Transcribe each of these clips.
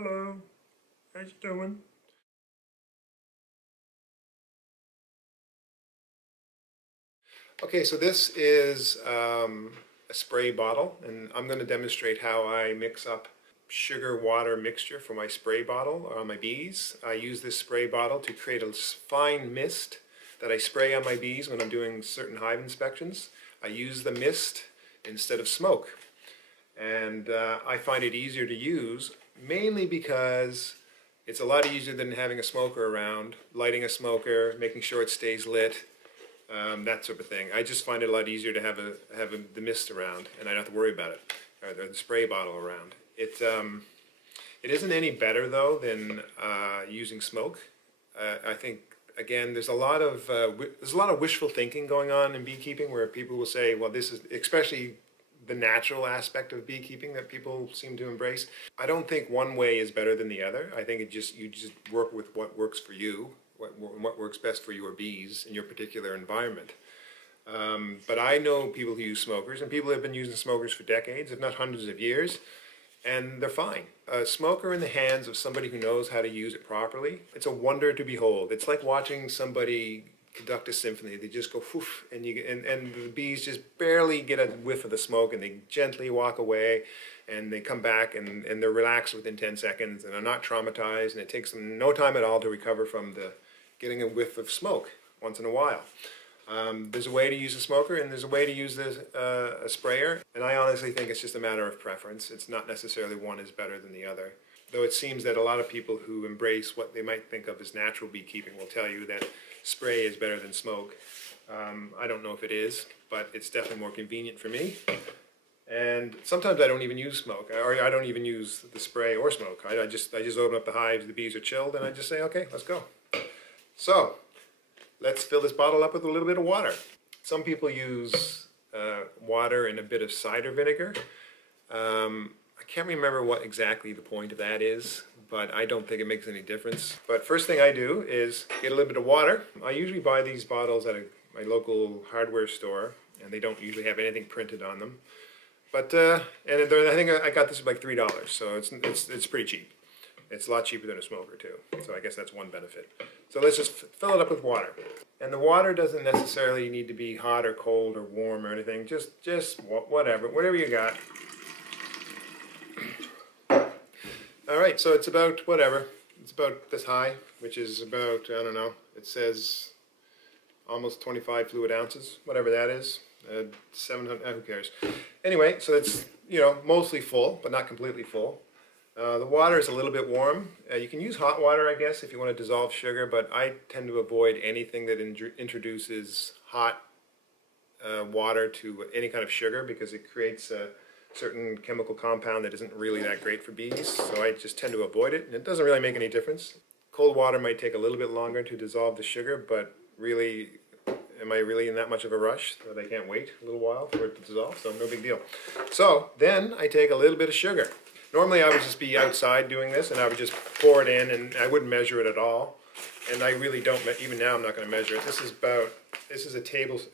Hello, how you doing? Okay, so this is a spray bottle, and I'm going to demonstrate how I mix up sugar water mixture for my spray bottle on my bees. I use this spray bottle to create a fine mist that I spray on my bees when I'm doing certain hive inspections. I use the mist instead of smoke, and I find it easier to use mainly because it's a lot easier than having a smoker around, lighting a smoker, making sure it stays lit, that sort of thing. I just find it a lot easier to have the mist around, and I don't have to worry about it, or the spray bottle around. It isn't any better though than using smoke. I think again there's a lot of wishful thinking going on in beekeeping, where people will say, well, this is especially the natural aspect of beekeeping that people seem to embrace. I don't think one way is better than the other. I think you just work with what works for you, what works best for your bees in your particular environment. But I know people who use smokers, and people have been using smokers for decades, if not hundreds of years, and they're fine. A smoker in the hands of somebody who knows how to use it properly, it's a wonder to behold. It's like watching somebody conduct a symphony. They just go whoof, and the bees just barely get a whiff of the smoke, and they gently walk away, and they come back, and they're relaxed within 10 seconds, and they're not traumatized, and it takes them no time at all to recover from getting a whiff of smoke once in a while. There's a way to use a smoker, and there's a way to use a sprayer, and I honestly think it's just a matter of preference. It's not necessarily one is better than the other. Though it seems that a lot of people who embrace what they might think of as natural beekeeping will tell you that spray is better than smoke. I don't know if it is, but it's definitely more convenient for me. And sometimes I don't even use smoke, or I don't even use the spray or smoke. I just open up the hives, the bees are chilled, and I just say, okay, let's go. So, let's fill this bottle up with a little bit of water. Some people use water and a bit of cider vinegar. I can't remember what exactly the point of that is, but I don't think it makes any difference. But first thing I do is get a little bit of water. I usually buy these bottles at my local hardware store, and they don't usually have anything printed on them. But I think I got this for like $3, so it's pretty cheap. It's a lot cheaper than a smoker too, so I guess that's one benefit. So let's just fill it up with water. And the water doesn't necessarily need to be hot or cold or warm or anything, just whatever you got. Alright, so it's about it's about this high, which is about, I don't know, it says almost 25 fluid ounces, whatever that is. 700, who cares? Anyway, so it's, mostly full, but not completely full. The water is a little bit warm. You can use hot water, I guess, if you want to dissolve sugar, but I tend to avoid anything that introduces hot water to any kind of sugar, because it creates a certain chemical compound that isn't really that great for bees, so I just tend to avoid it, and it doesn't really make any difference. Cold water might take a little bit longer to dissolve the sugar, but really, am I really in that much of a rush that I can't wait a little while for it to dissolve? So no big deal. So then I take a little bit of sugar. Normally I would just be outside doing this, and I would just pour it in, and I wouldn't measure it at all. And I really don't, even now I'm not going to measure it. This is a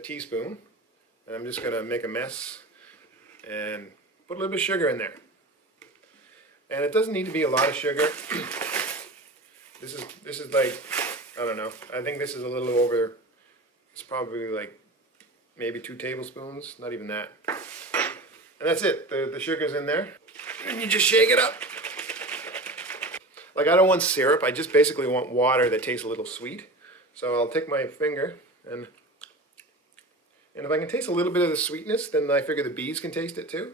teaspoon, and I'm just going to make a mess and put a little bit of sugar in there. And it doesn't need to be a lot of sugar. This is like, I don't know, I think this is a little over, it's probably like maybe 2 tablespoons, not even that. And that's it, the sugar's in there. And you just shake it up. Like, I don't want syrup, I just basically want water that tastes a little sweet. So I'll take my finger, and if I can taste a little bit of the sweetness, then I figure the bees can taste it too.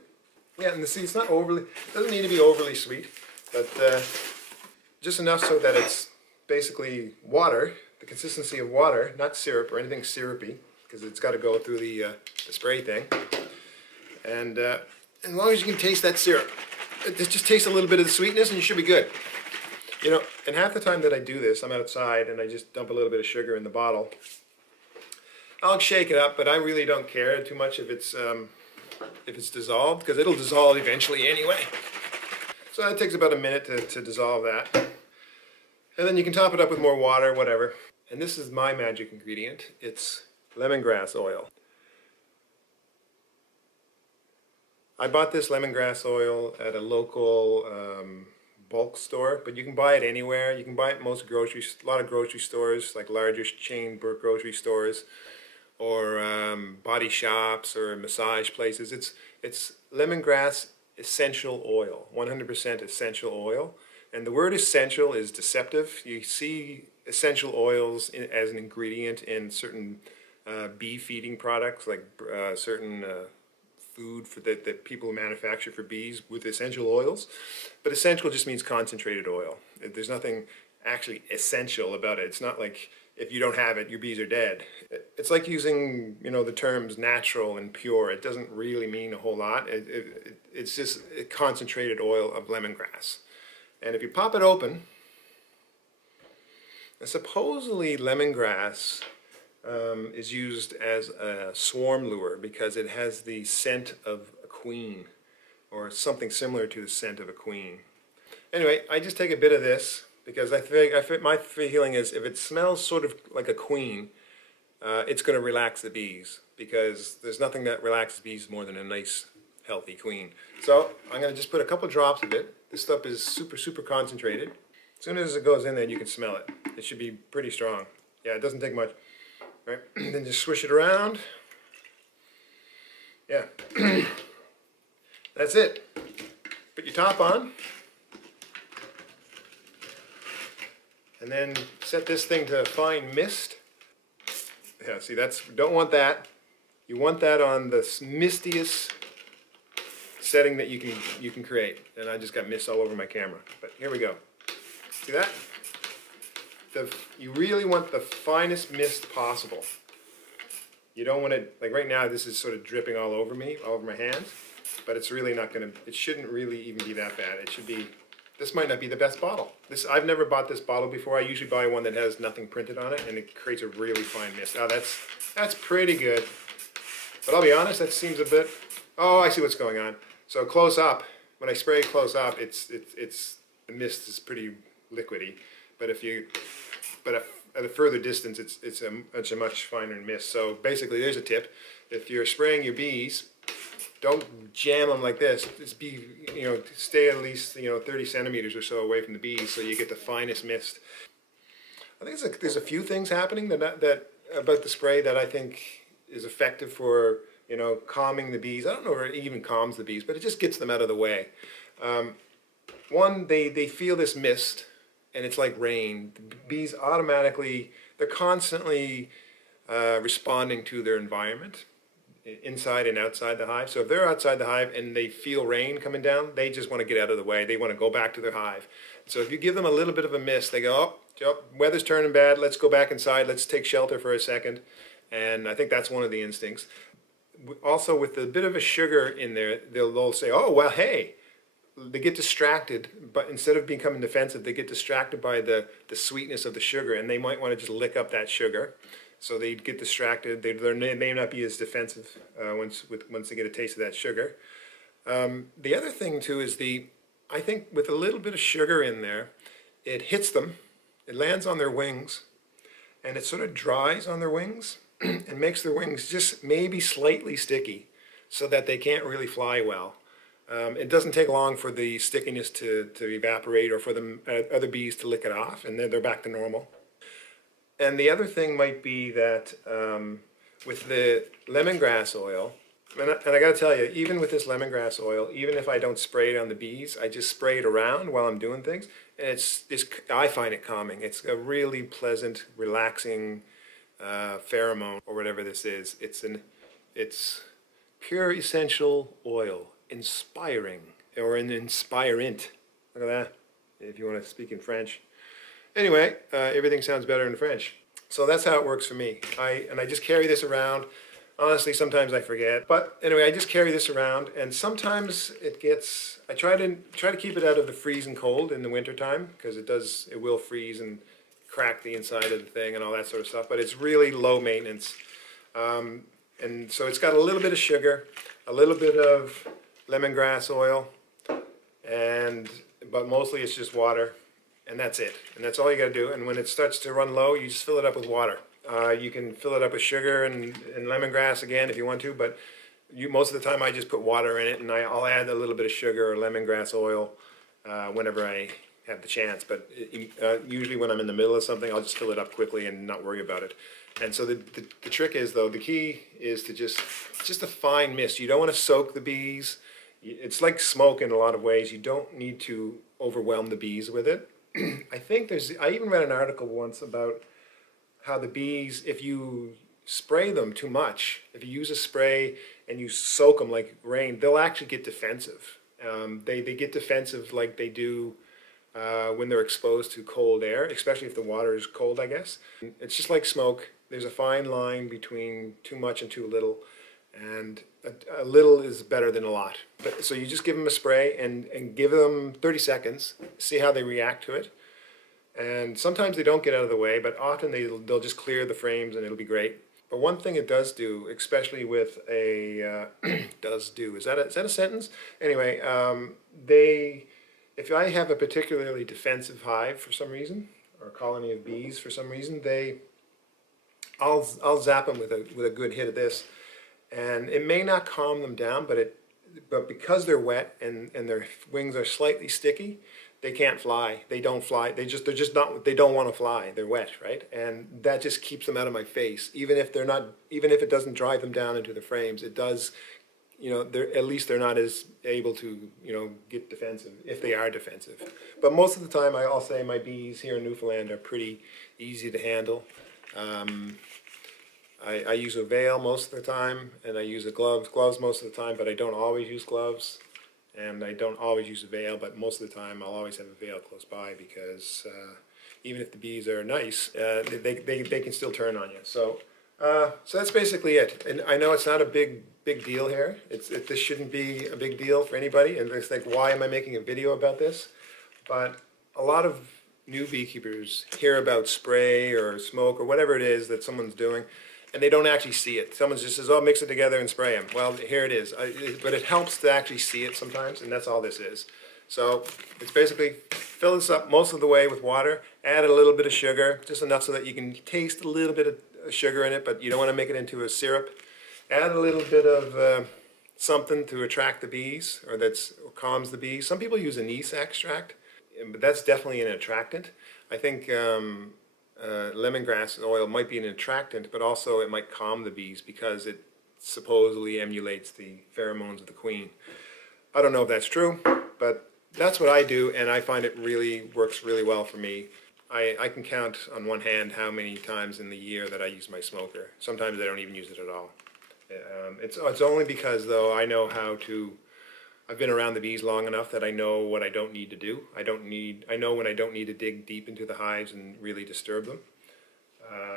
Yeah, and see, it's not overly, it doesn't need to be overly sweet, but just enough so that it's basically water, the consistency of water, not syrup or anything syrupy, because it's got to go through the spray thing. And as long as you can taste that syrup, just taste a little bit of the sweetness and you should be good. And half the time that I do this, I'm outside and I just dump a little bit of sugar in the bottle. I'll shake it up, but I really don't care too much if it's dissolved, because it'll dissolve eventually anyway. So that takes about a minute to dissolve that. And then you can top it up with more water, whatever. And this is my magic ingredient. It's lemongrass oil. I bought this lemongrass oil at a local bulk store, but you can buy it anywhere. You can buy it at most a lot of grocery stores, like larger chain grocery stores, or body shops or massage places. It's lemongrass essential oil, 100% essential oil. And the word essential is deceptive. You see essential oils as an ingredient in certain bee feeding products, like certain food that people manufacture for bees with essential oils. But essential just means concentrated oil. There's nothing actually essential about it. It's not like if you don't have it, your bees are dead. It's like using, the terms natural and pure. It doesn't really mean a whole lot. It's just a concentrated oil of lemongrass. And if you pop it open, supposedly lemongrass is used as a swarm lure because it has the scent of a queen, or something similar to the scent of a queen. Anyway, I just take a bit of this because my feeling is if it smells sort of like a queen, it's going to relax the bees, because there's nothing that relaxes bees more than a nice, healthy queen. So I'm going to just put a couple drops of it. This stuff is super, super concentrated. As soon as it goes in there, you can smell it. It should be pretty strong. Yeah, it doesn't take much. Right? Then just swish it around. Yeah. That's it. Put your top on. And then set this thing to fine mist. Yeah, see, don't want that. You want that on the mistiest setting that you can create. And I just got mist all over my camera. But here we go. See that? You really want the finest mist possible. You don't want it, like right now this is sort of dripping all over me, all over my hands, but it's really not going to, it shouldn't really even be that bad. It should be, this might not be the best bottle. I've never bought this bottle before. I usually buy one that has nothing printed on it, and it creates a really fine mist. Oh, that's pretty good. But I'll be honest, that seems a bit, oh, I see what's going on. So close up, when I spray close up, the mist is pretty liquidy. But at a further distance, it's a much finer mist. So basically, there's a tip: if you're spraying your bees, don't jam them like this. Just stay at least 30 centimeters or so away from the bees, so you get the finest mist. I think there's a few things happening that about the spray that I think is effective for calming the bees. I don't know if it even calms the bees, but it just gets them out of the way. One, they feel this mist, and it's like rain. The bees automatically, they're constantly responding to their environment, inside and outside the hive. So if they're outside the hive and they feel rain coming down, they just want to get out of the way. They want to go back to their hive. So if you give them a little bit of a mist, they go, oh, weather's turning bad, let's go back inside, let's take shelter for a second. And I think that's one of the instincts. Also, with a bit of a sugar in there, they'll say, oh, well, hey. They get distracted, but instead of becoming defensive, they get distracted by the sweetness of the sugar, and they might want to just lick up that sugar. So they get distracted. They may not be as defensive once they get a taste of that sugar. The other thing too is I think with a little bit of sugar in there, it hits them, it lands on their wings, and it sort of dries on their wings and makes their wings just maybe slightly sticky, so that they can't really fly well. It doesn't take long for the stickiness to evaporate, or for the other bees to lick it off, and then they're back to normal. And the other thing might be that with the lemongrass oil, and I got to tell you, even with this lemongrass oil, even if I don't spray it on the bees, I just spray it around while I'm doing things, and I find it calming. It's a really pleasant, relaxing pheromone, or whatever this is. It's pure essential oil. Inspiring, or an inspirant. Look at that, if you want to speak in French. Anyway, everything sounds better in French. So that's how it works for me. I just carry this around. Honestly, sometimes I forget. But anyway, I just carry this around, and sometimes I try to keep it out of the freezing cold in the wintertime, because it will freeze and crack the inside of the thing and all that sort of stuff. But it's really low maintenance. And so it's got a little bit of sugar, a little bit of lemongrass oil, but mostly it's just water, and that's it. And that's all you got to do. And when it starts to run low, you just fill it up with water. You can fill it up with sugar and lemongrass again if you want to, but most of the time I just put water in it, and I'll add a little bit of sugar or lemongrass oil whenever I have the chance. But usually when I'm in the middle of something, I'll just fill it up quickly and not worry about it. And so the trick is, though, the key is to just a fine mist. You don't want to soak the bees. It's like smoke in a lot of ways. You don't need to overwhelm the bees with it. I even read an article once about how the bees, if you spray them too much, if you use a spray and you soak them like rain, they'll actually get defensive. They get defensive like they do when they're exposed to cold air, especially if the water is cold, I guess. It's just like smoke. There's a fine line between too much and too little, and a little is better than a lot. So you just give them a spray and give them 30 seconds, see how they react to it. And sometimes they don't get out of the way, but often they'll just clear the frames and it'll be great. But one thing it does do, especially with a, does do, is that a sentence? Anyway, if I have a particularly defensive hive for some reason, or a colony of bees for some reason, I'll zap them with a good hit of this, and it may not calm them down, but because they're wet and their wings are slightly sticky, they can't fly. They don't fly. They don't want to fly. They're wet, right? And that just keeps them out of my face. Even if it doesn't drive them down into the frames, it does. At least they're not as able to, get defensive, if they are defensive. But most of the time, I'll say my bees here in Newfoundland are pretty easy to handle. I use a veil most of the time, and I use gloves most of the time, but I don't always use gloves, and I don't always use a veil, but most of the time I'll always have a veil close by, because even if the bees are nice, they can still turn on you. So that's basically it. And I know it's not a big deal here. This shouldn't be a big deal for anybody, and they think, why am I making a video about this? But a lot of new beekeepers hear about spray or smoke or whatever it is that someone's doing, and they don't actually see it. Someone just says, oh, mix it together and spray them. Well, here it is. But it helps to actually see it sometimes, and that's all this is. So it's basically fill this up most of the way with water, add a little bit of sugar, just enough so that you can taste a little bit of sugar in it, but you don't want to make it into a syrup. Add a little bit of something to attract the bees, or calms the bees. Some people use anise extract, but that's definitely an attractant. I think lemongrass oil might be an attractant, but also it might calm the bees because it supposedly emulates the pheromones of the queen. I don't know if that's true, but that's what I do, and I find it really works really well for me. I can count on one hand how many times in the year that I use my smoker. Sometimes I don't even use it at all. It's only because, though, I know I've been around the bees long enough that I know what I don't need to do. I know when I don't need to dig deep into the hives and really disturb them.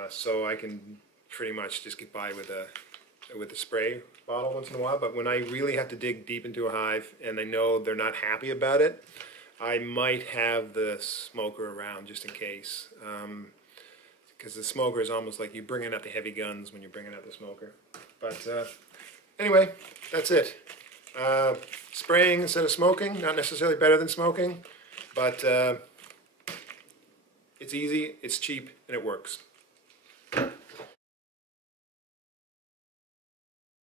So I can pretty much just get by with a spray bottle once in a while. But when I really have to dig deep into a hive and I know they're not happy about it, I might have the smoker around just in case. Because the smoker is almost like you're bringing out the heavy guns when you're bringing out the smoker. But anyway, that's it. Spraying instead of smoking, not necessarily better than smoking, but it's easy, it's cheap, and it works.